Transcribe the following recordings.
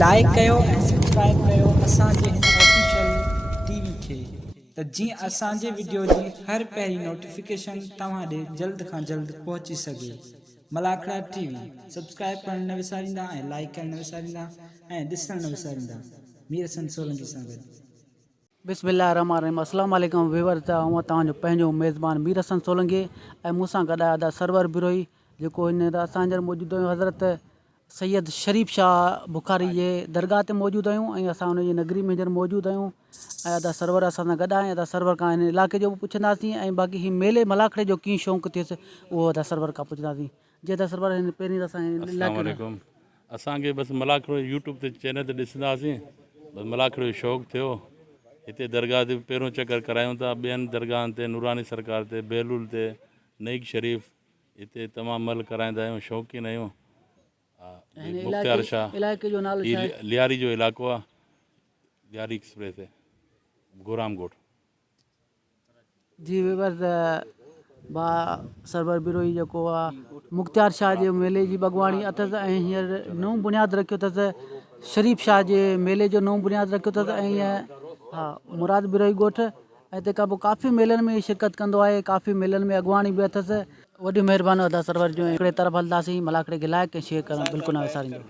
Like कयो ऐं subscribe कयो असांजे हिन ऑफिशियल टीवी खे त जीअं असांजे वीडियो जी हर पहिरीं नोटिफिकेशन तव्हां ॾे जल्द खां जल्द पहुची सघे। मलाखड़ा टीवी सब्सक्राइब करण न विसारींदा ऐं लाइक करण न विसारींदा ऐं ॾिसण न विसारींदा। मीर हसन सोलंकी सां गॾु। बिस्मिल्लाहिर्रहमानिर्रहीम। अस्सलाम वालेकुम व्यूअर्स। ऐं तव्हांजो पंहिंजो मेज़बान मीर हसन सोलंकी ऐं मूंसां गॾु आहे सरवर बिरोही जेको हिन असांजे मौजूदु आहियूं हज़रत सैयद शरीफ़ शाह बुखारी जे दरगाह ते मौजूदु आहियूं ऐं असां हुनजी नगरी में हींअर मौजूदु आहियूं ऐं अदा सरवर असां सां गॾु आहे। अदा सरवर खां हिन इलाइक़े जो बि पुछंदासीं ऐं बाक़ी हीअ मेले मलाखड़े जो कीअं शौक़ु थियुसि उहो अदा सरवर खां पुछंदासीं। जीअं त सरवर हिन पहिरीं त असांजे अस्सलामुअलैकुम। असांखे बसि मलाखड़ो यूट्यूब ते चैनल ते ॾिसंदासीं, बसि मलाखड़ो जो शौक़ु थियो। हिते दरगाह ते पहिरियों चकर करायूं था, ॿियनि दरगाहनि ते नूरानी सरकार ते बेलूल ते नईक शरीफ़ हिते तमामु महिल कराईंदा आहियूं, शौक़ीन आहियूं। मुख़्तियार शाह इलाइक़े जो नालो छा आहे? लियारी जो इलाइक़ो आहे, लियारी एक्सप्रेस है गोरामगोट। जी बस बा सरवर बिरोही जेको आहे मुख़्तियार शाह जे मेले जी बाग़बानी अथसि ऐं हींअर नओं बुनियादु रखियो अथसि। शरीफ़ शाह जे मेले जो नओं बुनियादु रखियो अथसि ऐं हा मुराद बिरोही ॻोठु ऐं तंहिंखां पोइ काफ़ी मेलनि में शिरकत कंदो आहे, काफ़ी मेलनि में अॻुवाणी बि अथसि। वॾी महिरबानी अदा सरवर जो हिकिड़े तरफ़ हलंदासीं, मलाखड़े खे लाइक ऐं शेयर करणु बिल्कुलु न विसारींदो।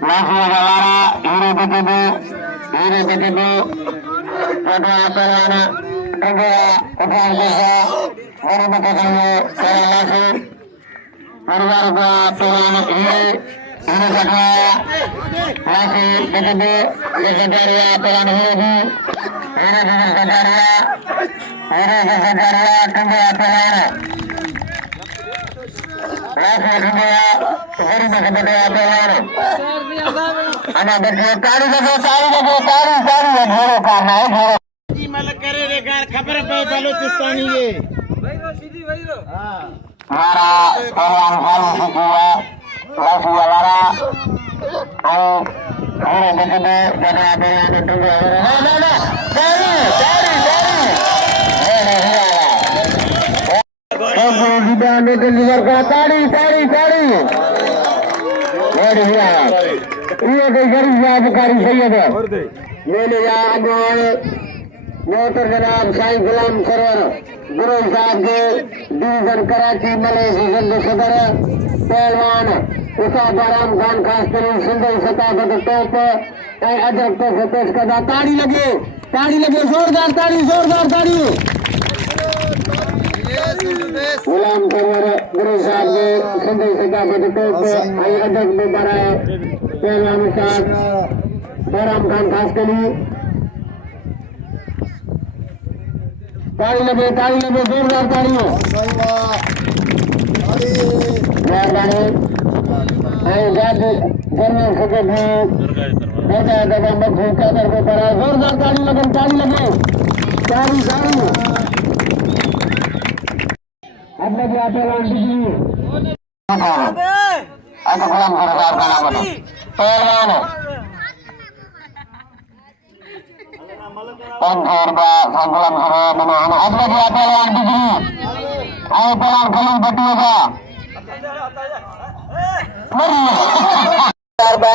लाठी वाला हीरे बेटे पटवा पहलवान टंगया उठान देखा और बेटे करेंगे तेरा लाठी परिवार का पहलवान हीरे कटवाया लाठी बेटे कटारिया पहलवान हीरे कटारिया टंगया पहलवान लाठी टंगया पहलवान अना देखिए तारी घेरो करना है घेरो जी मतलब करे रे गार खबर पे बलूचिस्तानी ये हमारा पहलवान खाली सीखिया लाठी वाला और देखे दे जगह पहलवान टुंगे ना तारी ये गरीब यादकारी सैयद है मैंने याद मोहतर जनाब साईं गुलाम सरवर गुरु साहब के डिवीजन कराची मलेशिया के सदर पहलवान उस्ताद आराम खान खास करी सिंधु सताफत टोप अजरक तो पेश करदा ताड़ी लगे जोरदार ताड़ी गुलाम सरवर गुरु साहब के सिंधु सताफत टोप अजरक में बनाए पहलवान उस्ताद आराम खान खास करी ताड़ी लगे जोरदार ताड़ी हो मेहरबानी जनरल सेक्रेटरी दरगाह मखू कादर को पड़ा जोरदार ताड़ी लगे अपने भी आप पहलवान डिग्री ऐसा गुलाम सरकार का नाम बता पहलवान गुलाम सरकार अपने भी आप पहलवान डिग्री आए पहलवान खलील बटिएगा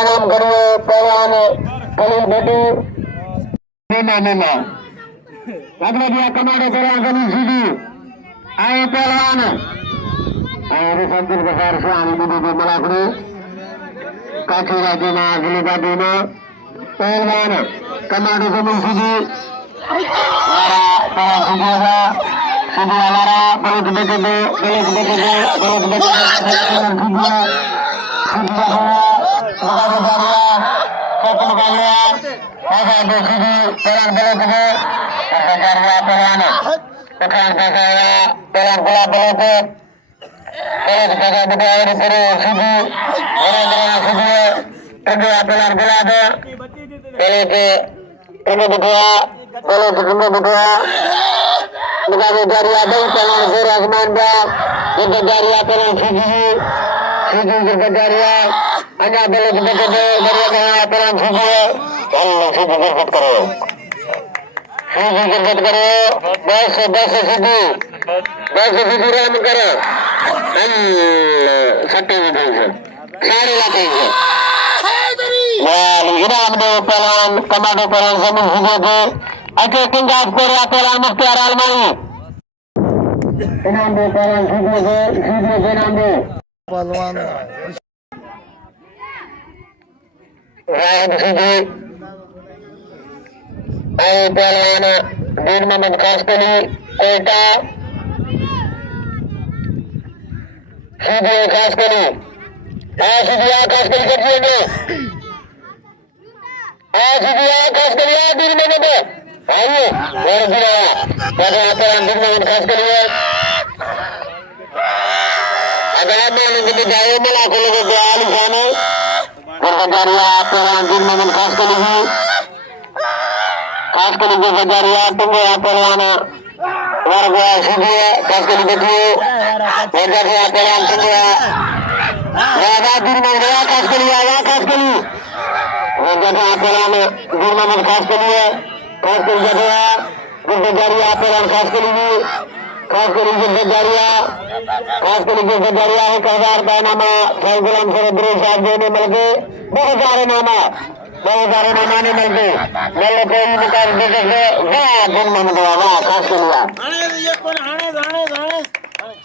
नाम करिए पहलवान खलील बटी नीना अपने भी कमांडो पहलवान खलील सीधी आए पहलवान आए संतुल बसार स्वामी बिदु को मलाकड़ी काठी राज्य में अगली बाबू में पहलवान कमांडो खलील सीधी सीधी हमारा बहुत बेटे जरिया दही पहलवान शेर आसमान बा जरिया पहलवान सीधी जरिया अन्य बेले जरिया पहलवान सीधी गिरफ्त करो बस सीधी राम करो सट्टे में सारे लाते हैं इनाम दो पहलवान कमांडो पहलवान जमीन सीधे थे अच्छे किंगाज कोरिया पहलवान मुख्तियार आलमाई इनाम दो पहलवान सीधे इनाम दो पहलवान राहत सीधे आए पहलवान दीन मोहम्मद खासकली कोयटा सीधे खासकली सीधे खासकली करिए सीधे खासकली दीन मोहम्मद आइए और गिराया पहलवान दीन मोहम्मद खासकली अगर मान जाए मला को लोगों को आलू खाने जरिया पहलवान दीन मोहम्मद खासकली जो जरिया टुंगे पहलवान वर्ग सीधे खासकली देखिए जरिया पहलवान टुंगे ज्यादा दीन मोहम्मद खासकली आया खासकली जरिया पहलवान दीन मोहम्मद खासकली जरिया पहलवान खासकली जरिया है कहदार बैनामा साईं गुलाम सरवर साहब देने मिल गए बहुत सारे नामा नहीं मिलते मेरे कोई निकाल देते थे वाह दिन में वाह खास के लिया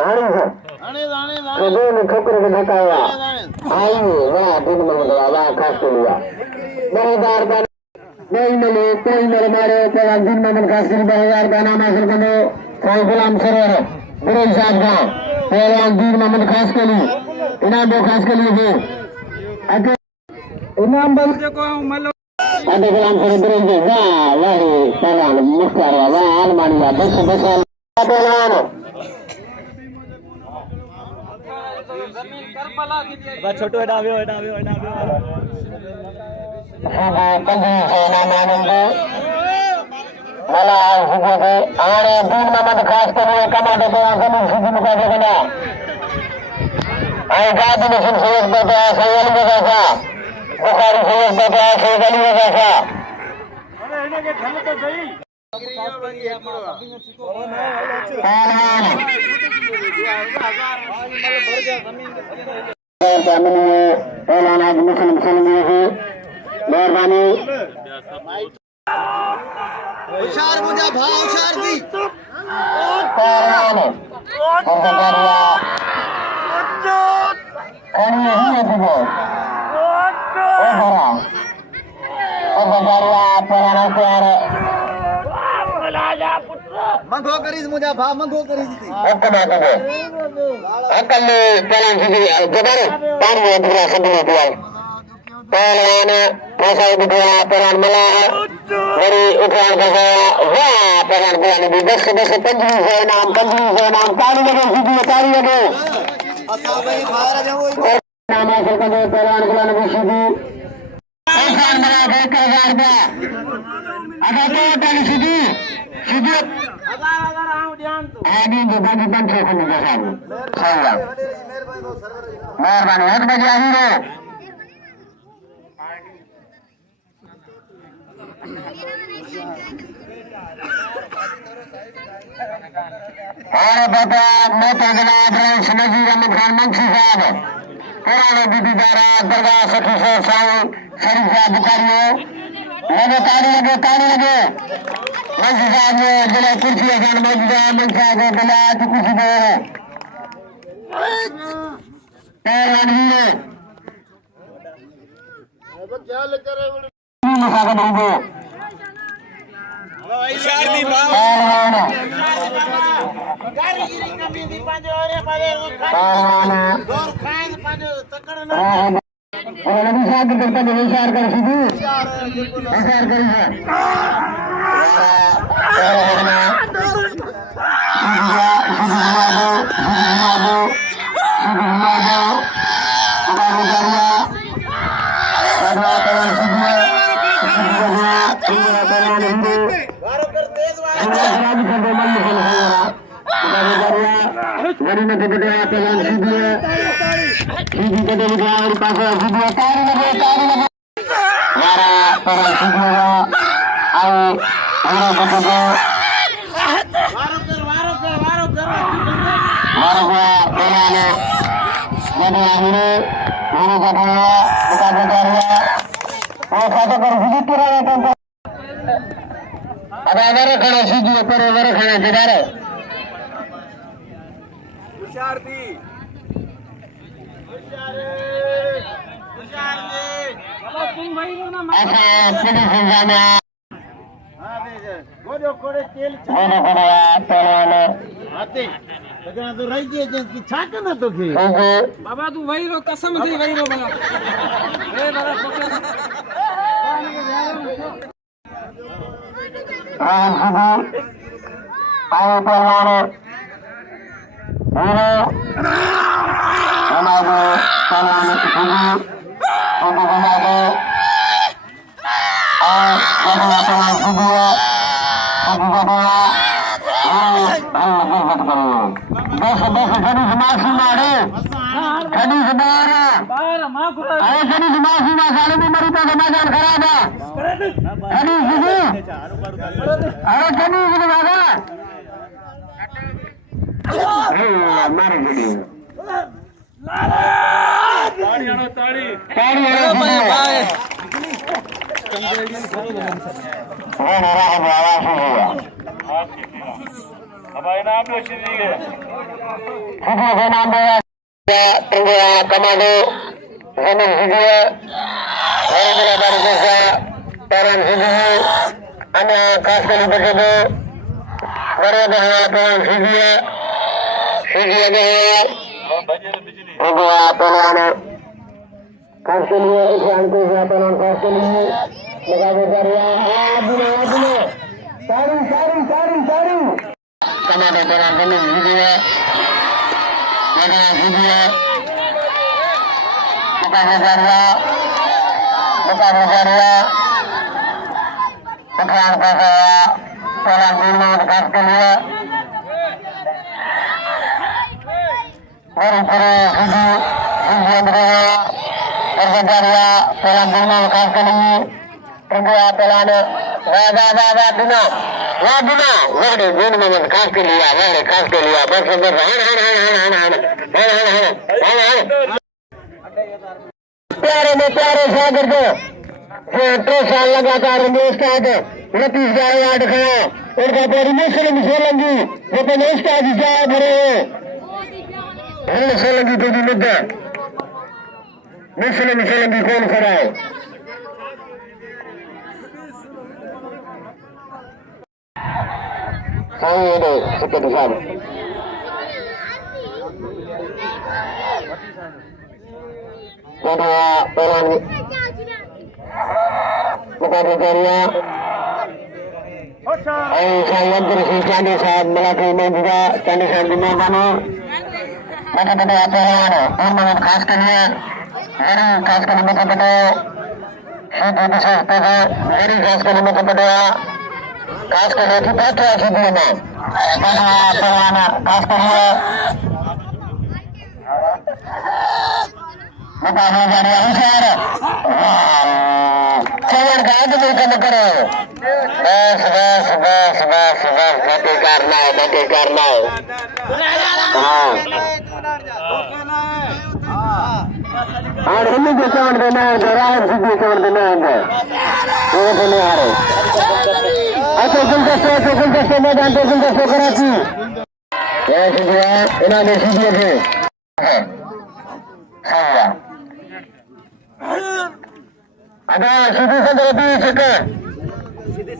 आने से कदों ने ठोकर के धकाया आई वाह दिन में वाह खास के लिया बरदार का नहीं मिले कोई मेरे मारे पहला दिन में खास के बरदार का नाम हासिल करने साईं गुलाम सरोवर गुरु साहब का पहला दिन में खास के लिए इनाम दो खास के लिए दे अगे इनाम बल जेको मलो अगे गुलाम सरोवर गुरु वाह वाह पहला मुख्तार वाह आलमानिया बस पहलवान छोटो डाव्यो कंदी सेना मानंदे मला हुगो आने दिन में खास करे कमांडो तो जमीन सीधी मुकाबले बना आई गादी में सुन बता सैयद बता बुखारी सैयद बता सैयद अली बता अरे इन्हें के ठल तो सही पहला मुस्लिम मेहरबानी होशियार मुझे भाव होशियार दी मंगो करीज मुझे भाव मंगो करीज दी अकल पहला जबर पानी पूरा सबने दिया पहलवान ऐसा बिठा पहलवान मला बड़ी उठान का वाह पहलवान पहलवान भी 10 25 नाम ताली लगे सीधी ताली लगे असा भाई बाहर आ जाओ नाम हासिल कर दो पहलवान पहलवान भी सीधी ऐसा मला 1000 रुपया अगर तो ताली सीधी हजार आओ ध्यान तो आदि जो बाकी 500 को निकाल सही है मेहरबानी 1 बजे हीरो अरे बेटा मोटे जनाब नजीर अहमद खान मंशी साहब पुराने दीदीदारा दरगाह सखी से साईं शरीफ साहब बुखारियो लगे ताली लगे मंशी साहब ने जिला कुर्सी असान मौजूद है मंशी साहब को दिला तो कुछ दे पहलवान हीरो क्या लेकर आए मुसाफिर हीरो होशियार दी भाव पहलवान कारीगिरी कमी दी पंजो अरे मारे पहलवान गोर खान पंजो तकड़ न और नबी साहब के तरफ से इशार कर सीधी इशार करी है गोजो कोड़े तेल आते लगना तो रही जे की छाक ना तो के बाबा तू वही रो कसम थी वही रो बना ए बड़ा पकड़ कमांडो जमीन वीडियो हरियाणा बारिशा पैरन वीडियो अन्य कास्टली बजे बड़े barren video video barren costly इसान को पैरन कास्टली लगा कर सारी कमांडो पैरन जमीन video bukan Rosaria bukan saya tolong dulu dekat dia beri sisi yang berdua Rosaria tolong dulu dekat dia berdua pelane Dina Wadi Dina memang kasih lihat bersama प्यारे में प्यारे सागर को 2 साल लगातार स्टार्ट लतीफ जाए आठ खड़ा उनका बड़ी मुस्लिम सोलंगी जो पहले स्टार्ट जाए भरे हम सोलंगी तो भी मुद्दा मुस्लिम सोलंगी कौन खड़ा है सही है सिक्के साहब kedua pelan bukan Rosaria saya bersih candi saat melatih main juga candi saat di mana betul-betul apa yang ada khas kalinya hari khas kali betul-betul itu bisa pada hari khas kali betul-betul khas kali kita tuh sebelumnya pada pelan khas kali bukan Rosaria besar jangan kaget bukan kero bas mati karena और हमें जो समझ देना है दोरान सीधी समझ देना है वो बोले आ रहे अच्छा गुलदस्ते मैदान तो गुलदस्ते कराची क्या सीधी इन्होंने सीधी थे ada सीधी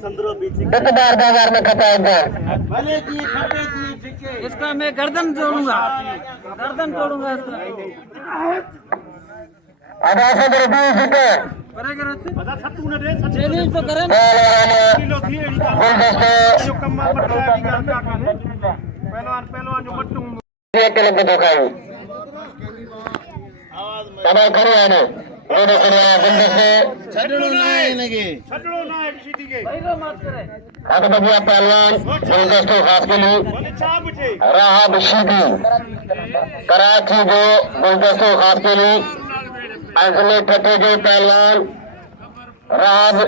संदरो बीच बाजार में खता है इसका मैं गर्दन तोड़ूंगा इसका ada संदरो बीच चैलेंज तो करें पहलवान जो मट्टू तबाह करो आने दोनों करिया बंदे से छड़ो ना सीधी के आगे बढ़िया पहलवान दोस्तों खास के लिए राहब शीदी कराची जो दोस्तों खास के लिए अगले ठट्टे जो पहलवान राहब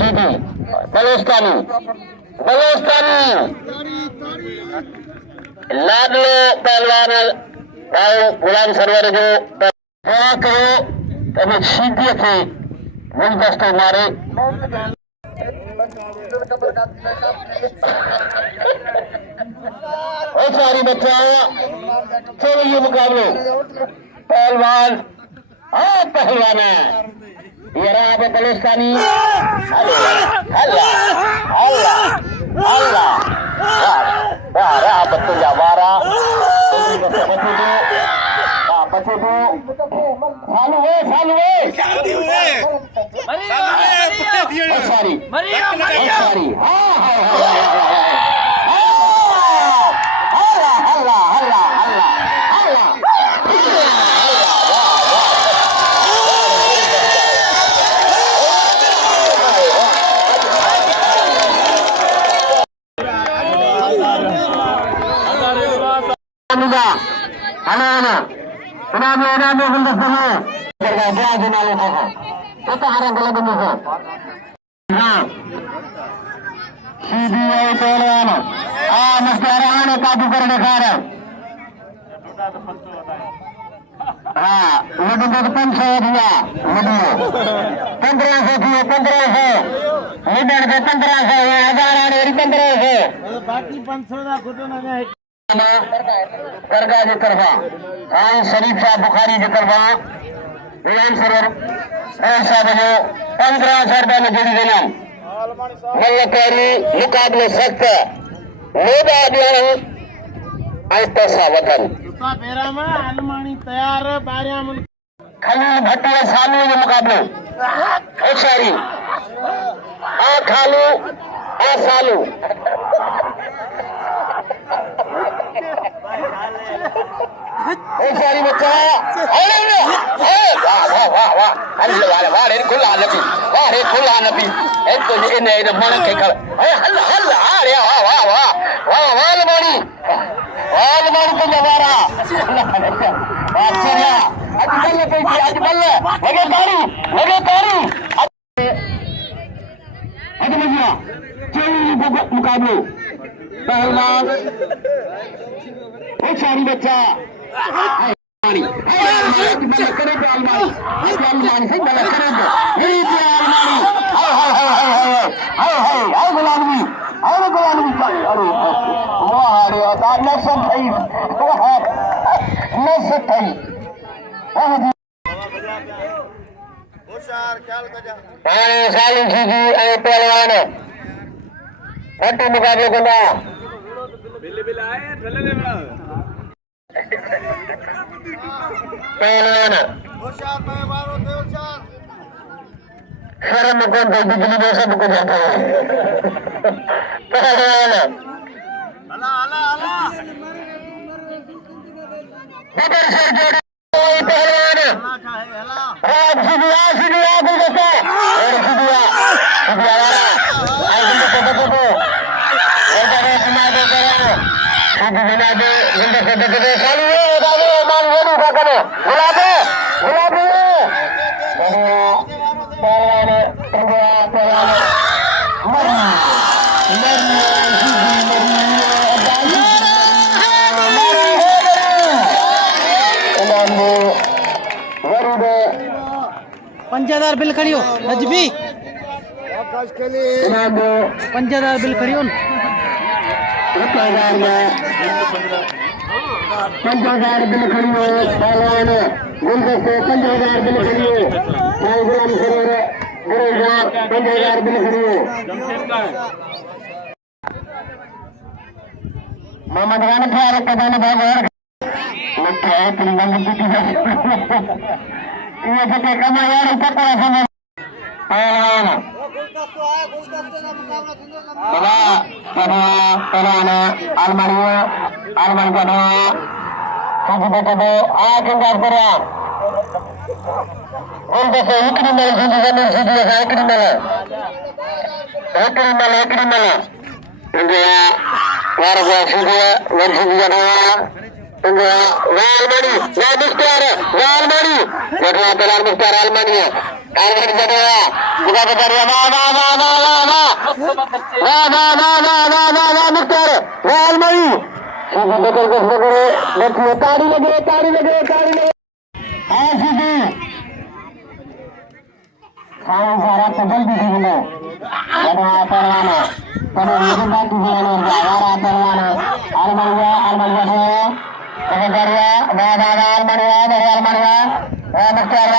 शीदी बलोस्तानी लाडलो पहलवान गुलाम सरवर जो करो तब सीधी थे गुलदस्ते मारे और सारी बच्चा चलो ये मुकाबले पहलवान पहलवान है ये रहा अब बलोस्तानी अल्लाह रहा बच्चा वारा सालू सारी हाँ लड्डू को 500 दिया लड्डू 1500 दिए 1500 लीडर के 1500 हजार आने 1500 बाकी 500 का खुद ना जाए दरगाह की तरफा साईं शरीफ साहब बुखारी की तरफा विधान सरोवर साहब जो 1500 रुपए में जुड़ी देना मल्लकारी मुकाबले सख्त लोग अभियान आज पैसा वतन जुता पेरा में अलमानी तैयार है 12 मुल्क खलील भट्टी और सालू के मुकाबले होशियारी आ खालू आ सालू होशियारी बच्चा वाह वाह वाह वाह हल्ला वाले वाह रे खुला नबी वाह रे खुला नबी एक तो इन्हें इधर मन के कर हल्ला हल्ला आ रे वाह वाह वाह वाह वालमानी को जवारा आश्चर्य आज बल्ले पे आज बल्ले लगे तारी आज बल्ले चोरी मुकाबले पहलवान होशियारी बच्चा अलमानी करे पे अलमानी से बल्ले करे पे यही पे अलमानी हाय गुलामी अरे वाह रे नसत थई नसत थई होशियार ख्याल कजा सालू जी पहलवान हट मुकाबले को ना बिल आए चले ले बड़ा पहलवान होशियार पहलवान होते होशियार शर्म को बिजली में सबको जाता है पहलवान हला हला हला बदर सर जोड़ी पहलवान हला चाहे हला सिदिया गुलदस्ता और सिदिया वाला आई गुलदस्ता को गुलदस्ता घुमा दे करो घुमा दे गुलदस्ता सालू दादू मान वोडू का करो गुलाब पहलवान पहलवान पंजादार बिल खड़ी हो नजबी आकाश के लिए 5000 बिल खड़ी हो 5000 बिल खड़ी हो पहलवान गुलदस्ते 5000 बिल खड़ी हो साईं गुलाम सरोवर गुरुजा 5000 बिल खड़ी हो मोहम्मद राना प्यार पदान भाग लगता है तुम बंद पीटी ये जगह कमा यार पता है पहलवान बाबा पहलवान अलमानी का सब बेटे दो आके बात करो उनके से इतनी मल सीधी जमीन सीधी है इतनी मल इंडिया वार को सीधी वर सीधी जगह इंडिया वालमानी ना मुख्तार वालमानी जगह तलार मुख्तार अलमानी जगह बुका बकरिया वाह मुख्तार वालमानी सीधी बकर को देखिए ताड़ी लगे हाँ सीधी साईं सारा तो जल्दी से बोलो जगह परवाना करो मेरी बात सुनो जावारा परवाना अलमानिया कबकरिया अलमानिया मुख्तार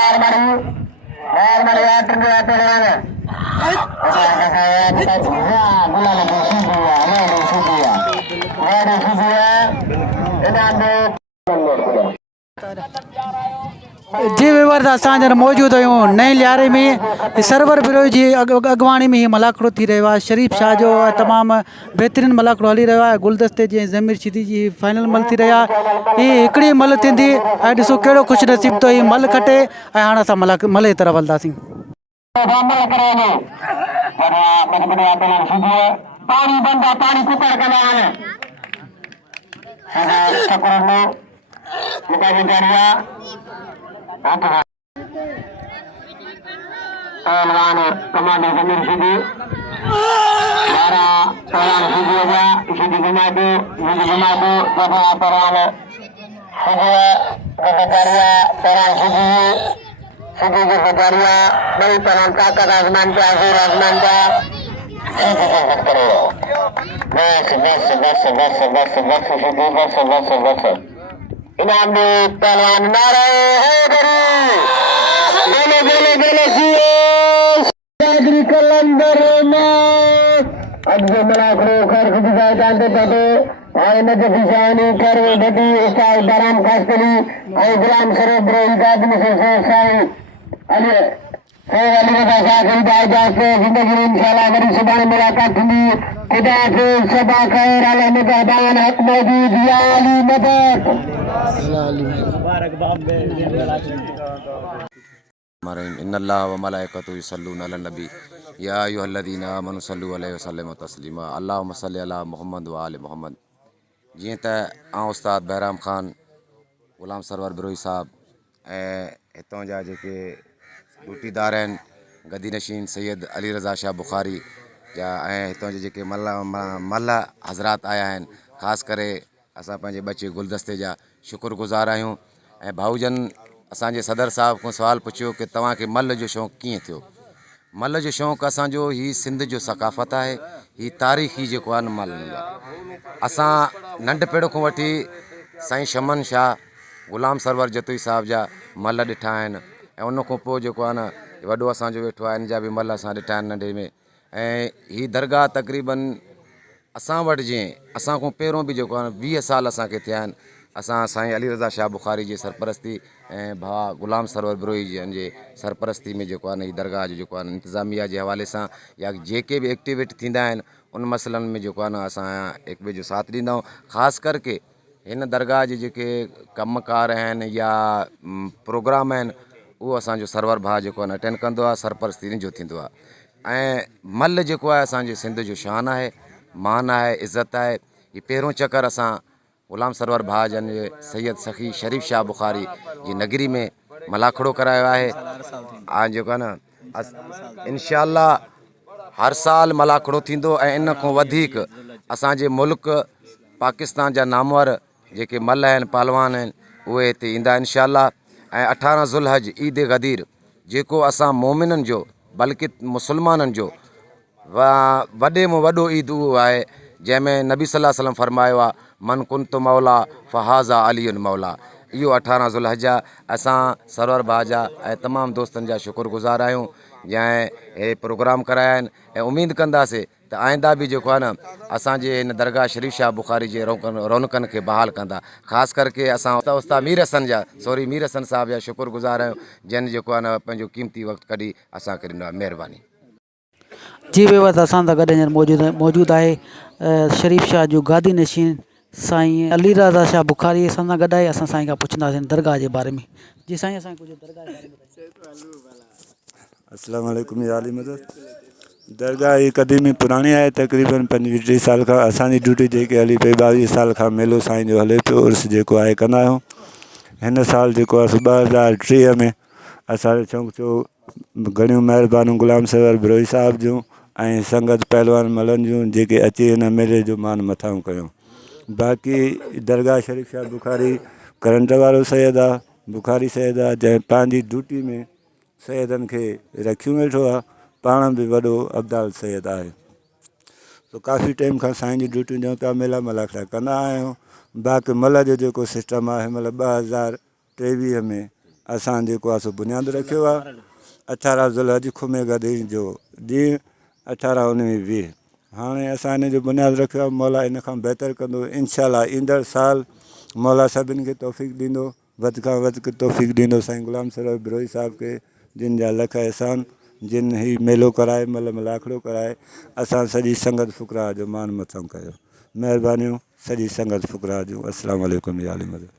अलमानिया टिंगला परवाना गुलाम सीधिया जी विवर असांजर मौजूद आहियूं नई लियारे में सरवर बिरोई जी अॻुवाणी में हीउ मलाखड़ो थी रहियो आहे शरीफ़ शाह जो तमामु बहितरीनु मलाखड़ो हली रहियो आहे गुलदस्ते जी ज़मीर शिदी जी फाइनल मल थी रहिया हीअ हिकिड़ी मल थींदी ऐं ॾिसो कहिड़ो ख़ुशि नसीब तो हीअ मल खटे ऐं हाणे असां मल जी तरफ़ हलंदासीं पानी बंदा पानी कुकर कलान मुकाबला पहलवान कमांडर जमीर सिद्धि 12 पहलवान सिद्धि हो गया सिद्धि घुमा दो दफा पहलवान गुजारिया तेरा सदी की गुजारिया बड़ी तमाम ताकत आसमान पे आखिर आसमान का बस बस बस बस बस बस बस बस बस इनाम दे पहलवान नारे हैदरी बोले बोले बोले कलंदर में अब जो मला करो कर खुद जाए जानते तो और न जो बिजानी कर वो बड़ी स्टाइल बराम खासली और गुलाम सरो ब्रो आदमी से साई अली अली रजा शाह की जाते जिंदगी में इंशाल्लाह मेरी सुबह मुलाकात हुई खुदा के सबा खैर अल्लाह निगहबान हक मौजूद या अली मदद इन्नल्लाह व मलाइकतहु युसल्लूना अलन नबी या अय्युहल्लज़ीना आमनु सल्लु अलैहि वसल्लम तस्लीमा अल्लाहुम्मा सल्लि अला मुहम्मद व आलि मुहम्मद। जीअं त आउं उस्ताद बहराम ख़ान ग़ुलाम सरवर बिरोही साहब ऐं हितां जा जेके ड्यूटीदार आहिनि गदी नशीन सैयद अली रज़ा शाह बुखारी जा ऐं हितां जा जेके मल्ला हज़रात आया आहिनि ख़ासि करे असां पंहिंजे बचे गुलदस्ते जा शुक्रगुज़ार आहियूं। ऐं भाऊजन असांजे सदर साहब खां सुवालु पुछियो कि तव्हांखे मल्ल जो शौक़ु कीअं थियो। मल्ल जो शौक़ु असांजो ही सिंध जो सकाफ़त आहे, ही तारीख़ी जेको आहे न मल्ल आहे। असां नंढपिण खां वठी साईं शमन शाह ग़ुलाम सरवर जतोई साहब जा मल्ल ॾिठा आहिनि ऐं उन खां पोइ जेको आहे न वॾो असांजो वेठो आहे इन जा बि मल्ल असां ॾिठा आहिनि नंढे में। ऐं ही दरगाह तक़रीबन असां वटि जीअं असां खां पहिरियों बि जेको आहे 20 साल असांखे थिया आहिनि। असां साईं अली रज़ा शाह बुखारी जी सरपरस्ती ऐं भाउ ग़ुलाम सरवर बिरोही जन जे सरपरस्ती में जेको आहे न ही दरगाह जो जेको आहे न इंतिज़ामिया जे हवाले सां या जेके बि एक्टिविटी थींदा आहिनि उन मसइलनि में जेको आहे न असां हिक ॿिए जो साथ ॾींदा आहियूं। ख़ासि करके हिन दरगाह जे जेके कमकार आहिनि या प्रोग्राम आहिनि उहो असांजो सरवर भाउ जेको आहे न अटेंड कंदो आहे, सरपरस्ती इन जो थींदो आहे। ऐं मल्ल जेको आहे असांजे सिंध जो शान आहे, मान आहे, इज़त आहे। ही पहिरियों चकर असां ग़ुलाम सरवर भाउ जन जे सैयद सखी शरीफ़ शाह बुखारी जी नगरी में मलाखड़ो करायो आहे। ऐं जेको आहे न इंशाअल्लाह हर साल मलाखड़ो थींदो ऐं इन खां वधीक असांजे मुल्क पाकिस्तान जा नामवर जेके मल्ल आहिनि पहलवान आहिनि उहे हिते ईंदा इंशाअल्लाह। ऐं 18 ज़ुल्हज ईद गदीर जेको असां मोमिननि जो बल्कि मुसलमाननि जो वॾे में वॾो ईद उहो आहे जंहिंमें नबी सल्लल्लाहु अलैहि वसल्लम फरमायो आहे मन कुंत मौला फ़हाज़ा अली मौला। इहो 18 ज़ुल्हज असां सरवर भाउ जा ऐं तमामु दोस्तनि जा शुक्रगुज़ार आहियूं जंहिं हे प्रोग्राम कराया आहिनि ऐं उमेदु कंदासीं त आईंदा बि जेको आहे न असांजे हिन दरगाह शरीफ़ शाह बुखारी जे रौनकनि खे बहाल कंदा। ख़ासि करके असां उस्ताद मीर हसन जा मीर हसन साहब जा शुक्रगुज़ार आहियूं जिन जेको आहे न पंहिंजो क़ीमती वक़्तु कढी असांखे ॾिनो आहे। महिरबानी। जी बेवस असां सां गॾु हींअर मौजूदु आहे शरीफ़ शाह जो गादी नशीन साईं अली रज़ा शाह बुखारी असां सां गॾु आहे। असां साईं खां पुछंदासीं दरगाह जे बारे में। जी साईं असांखे कुझु दरगाह जे बारे में अस्सलाम वालेकुम या अली मदद। दरगाह ही क़दीमी पुराणी आहे, तक़रीबन 25-30 साल खां असांजी ड्यूटी जेके हली पई 22 साल खां मेलो साईं जो हले पियो उर्स जेको आहे कंदा आहियूं। हिन साल जेको आहे 2003 में असांजो चौंक थियो घणियूं महिरबानियूं ग़ुलाम सरवर बिरोही साहब जूं ऐं संगत पहलवान मलनि जूं जेके अची हिन मेले जो मान मथां कयूं। बाक़ी दरगाह शरीफ़ शाह बुखारी करंट वारो सैयद आहे, बुखारी सैयद आहे जंहिं पंहिंजी ड्यूटी में सैयदनि खे रखियूं वेठो आहे। पाण बि वॾो अब्दाल सैयद आहे। तो काफ़ी टाइम खां साईं जी ड्यूटियूं ॾियूं पिया, मेला मलाखड़ा कंदा आहियूं। बाक़ी मल जो जेको सिस्टम आहे हिनमहिल 2023 में असां जेको आहे सो बुनियादु रखियो आहे। 18 ज़ुल्हज खुमे गदीर जो ॾींहुं 18-19-20 हाणे असां हिन जो बुनियादु रखियो आहे। मौला इन खां बहितर कंदो इंशाअल्लाह। ईंदड़ साल मौला सभिनि खे तौफ़ीक़ ॾींदो, वधि खां वधि तौफ़ीक़ ॾींदो साईं ग़ुलाम सरवर बिरोही साहब खे, जिन जा लख एहसान, जिन ही मेलो कराए मलाखड़ो कराए असां सॼी संगत फ़ुक़रा जो मान मथां कयो। महिरबानियूं सॼी संगत फ़ुक़रा जूं। अस्सलाम वालेकुम या अली मदद।